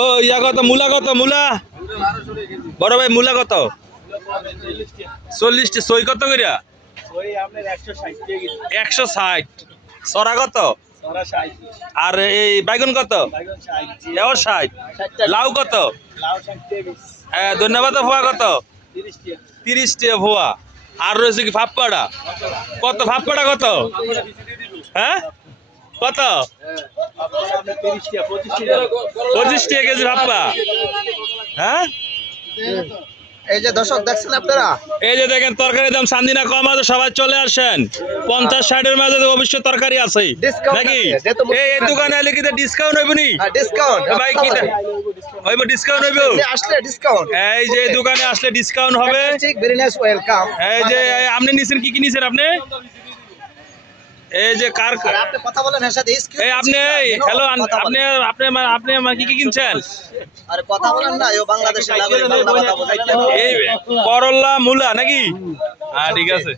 ও, ইয়া কত? মূলা কত? মূলা? বড় ভাই, মূলা কত? চল্লিশটি। সই কত করিয়া একশো ষাট। সরা কত? আর এই বাইগুন কত? এও ষাট। লাউ কত? ধন্যবাদ ভুয়া কত? তিরিশ টাকা ভুয়া। আর রয়েছে কি ভাবপাড়া কত? ভাবপাড়া কত? হ্যাঁ? কত? পঁচিশ টাকা কেজি হ্যাঁ? এই যে দর্শক দেখছেন আপনারা? এই যে দেখেন তরকারির দাম সান্দিনা কম আছে সবাই চলে আসেন। পঞ্চাশ ষাটের মাঝে অবশ্যই তরকারি আছে নাকি? আছে, এই এই দোকানে এলে কি ডিসকাউন্ট হইব নি? ডিসকাউন্ট ভাই কি হইব ডিসকাউন্ট হইব? আসলে ডিসকাউন্ট এই যে দোকানে আসলে ডিসকাউন্ট হবে। ঠিক ভেরি নাইস ওয়েলকাম এই যে আপনি নিছেন কি কি নিছেন আপনি? এই যে কার আপনি কথা বলেন এর সাথে এই আপনি করছি না, you know, হ্যালো আপনি। আপনি আপনি কি কি কিনছেন? আরে কথা বলেন না ও বাংলাদেশের নাগরিক কথা বোঝেন এই করল্লা মূলা নাকি? হ্যাঁ ঠিক আছে।